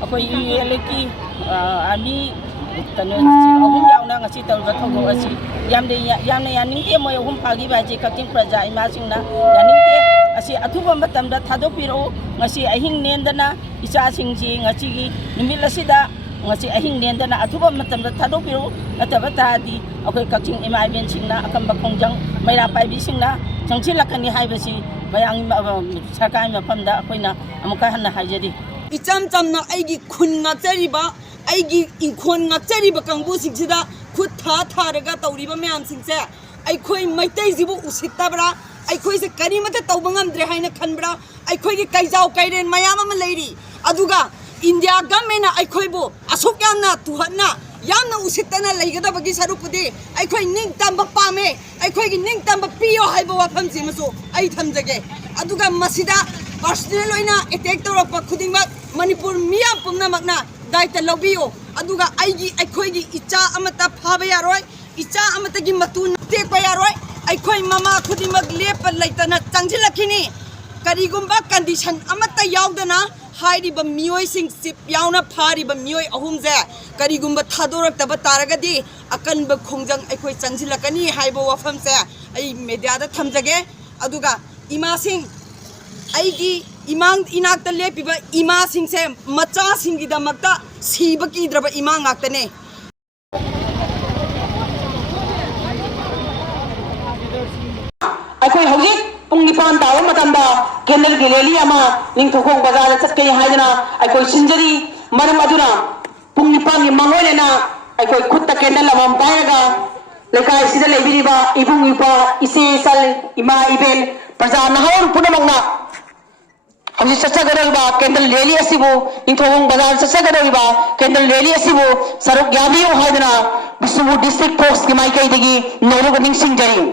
ꯑꯩꯈꯣꯏ ULA-ꯒꯤ ꯑꯥꯔꯃꯤ ꯀꯩꯅꯣ ꯑꯍꯨꯝ ꯌꯥꯎꯅ ꯉꯁꯤ ꯇꯧꯔꯤꯕ ꯊꯧꯗꯣꯛ ꯑꯁꯤ ꯌꯥꯝꯅ ꯌꯥꯅꯤꯡꯗꯦ ꯃꯣꯏ ꯑꯍꯨꯝ ꯐꯥꯈꯤꯕ ꯍꯥꯏꯁꯤ ꯀꯛꯆꯤꯡ ꯄ꯭ꯔꯖꯥ ꯏꯃꯥꯁꯤꯡꯅ ꯌꯥꯅꯤꯡꯗꯦ ꯑꯁꯤ ꯑꯊꯨꯕ ꯃꯇꯝꯗ ꯊꯥꯗꯣꯛꯄꯤꯔꯛꯎ ꯉꯁꯤ ꯑꯍꯤꯡ ꯅꯦꯝꯗꯅ ꯏꯆꯥꯁꯤꯡꯁꯤ ꯉꯁꯤꯒꯤ ꯅꯨꯃꯤꯠ ꯑꯁꯤꯗ ngasi ahing nendana athuba matam da thadokpiru nataba tadi akoi Kaching ima ibensinna akamba khongjang maira paibi singna changchilakani haibasi mayang sarkai mafamda akoina amuka hanna haijari icham chamna aigi khun ngachariba aigi inkhon ngachariba kangbu singsida khut tharaga tawriba mayam singse aikoi maitai jibu usittabra aikoi se karimata tawbangamdre haina khanbra aikoi gi kaijau kairen mayam ama leiri aduga India government aikhoibu asuk yamna tuhana yamna usitana leigadabagi sarupudi aikhoi ningtamba pame aikhoi gi ningtamba piyo haiba wafam simasu ai thamjage aduga masida personal oina attack torapa khudingma Manipur miyam pumna magna daita lobiyo aduga aigi aikhoi gi icha amata phaba yaroi icha amata gi matun tekpa yaroi aikhoi mama khudimag lepa leitana changjilakini karigumba condition amata yaudana हाइरिबा मियोय सिंग SIP यावना फारिबा मियोय अहुमजे करिगुम्बा थादोरक्तबा तारगदी अकनबा खोंजंग अखोय चंजिलकनी हाइबा वफमसे आई मीडियादा थमजगे अदुगा इमा सिंग आईगी इमांग इनाक्ता लेपिबा इमा सिंग से मचा सिंगी दमक्ता सीबा कीद्रबा इमा ngaktane अखोय हौजिक पुंग निपान ताव मतंदा केंद्र की rally अमा निंगथोखोंग बाजार चटके हाइदना अखोय सिंजरी मरम अदुना पुंग निपान नि मंगोलेना अखोय खुत्ता केंद्र अमम पायगा लेकाय सिदा लेबिरिबा इबुंग इपा इसे सल इमा इबेल प्रजा नहौर पुनमंगना हौजि चचगदबा केंद्र रैली असिबु निंगथोखोंग बाजार चचगदबा केंद्र रैली असिबु सरुक याबियो हाइदना बिसुबु डिस्ट्रिक्ट फोर्स की माइकैदगी नौरुग निंगसिंगजरी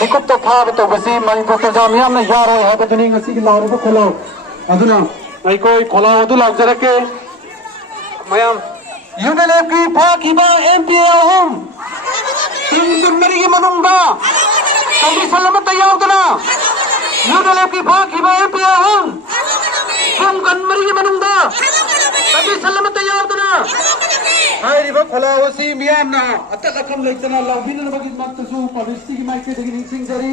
निकुत्तो फाब तो बसी मणिपुर प्रजा मियाम ने यारो है बदनी ngasi ki laru kholo aduna ai koi khola adu lagjarake mayam UNLF ki phakiba MPA hum tindur ki manungda kami salamat tayawdana UNLF ki phakiba MPA hum ganmari ki manungda kami salamat tayawdana हाइरिबा खोला वसी मियामना अतक अकम लेतना लाबिन बगित मक्तसु policy की माइके दगी निंग जरी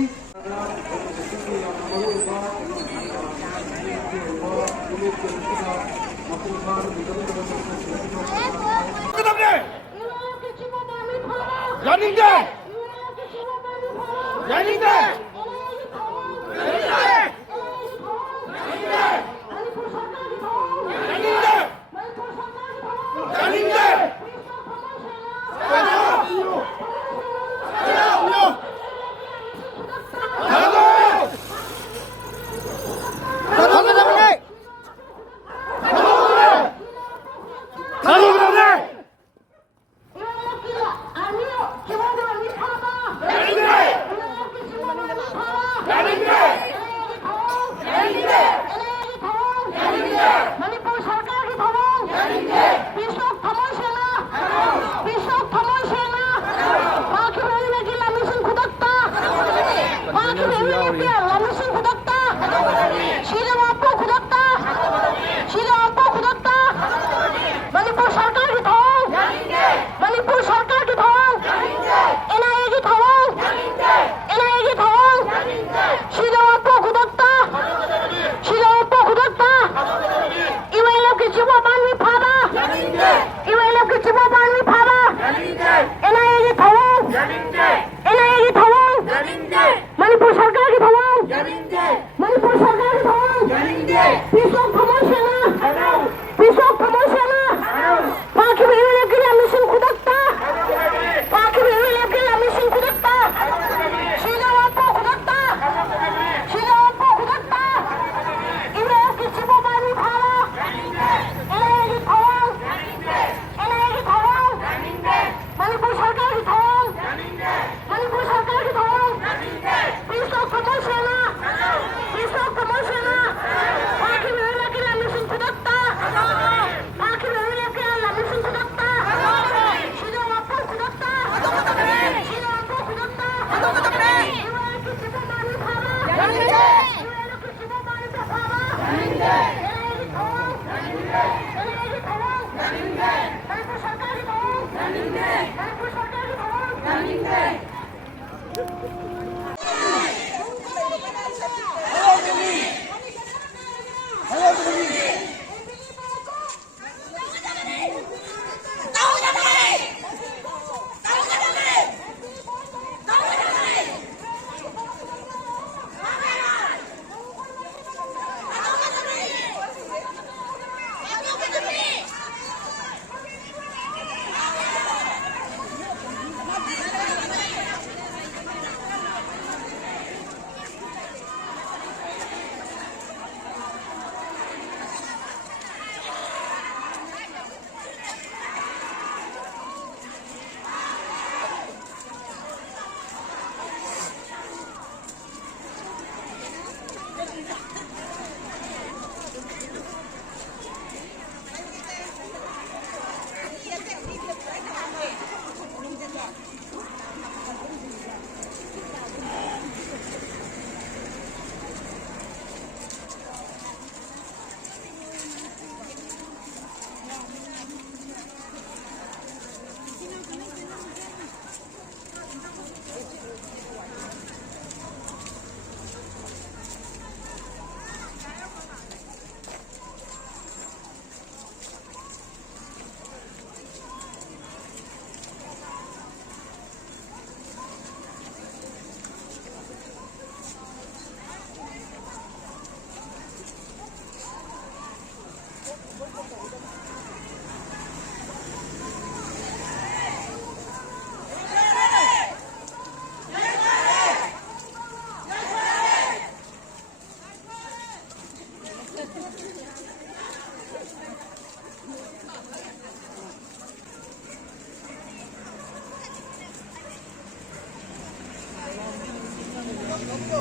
ULF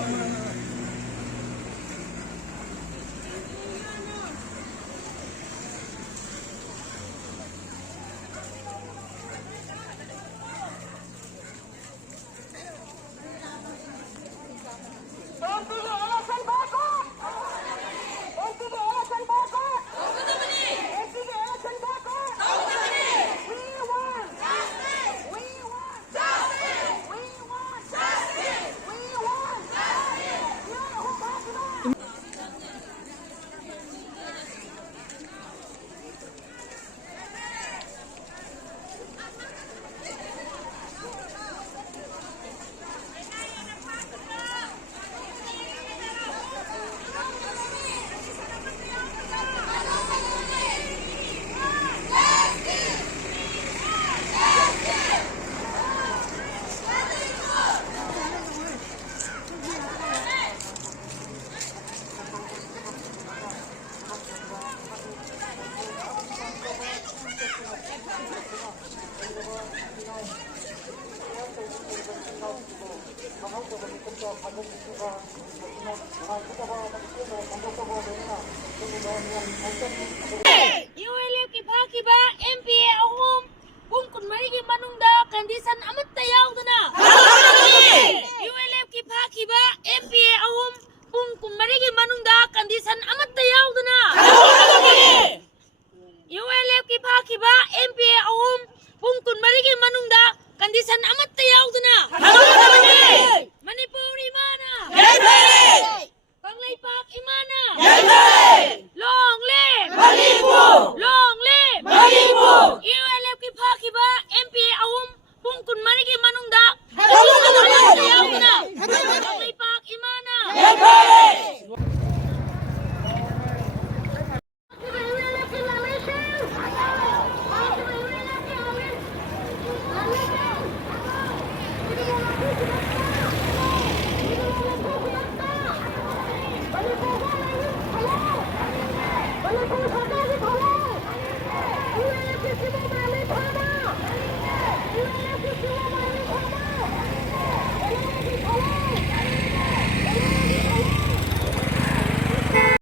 ki phakhiba MPA ahum pung kun mari ki manungda condition amat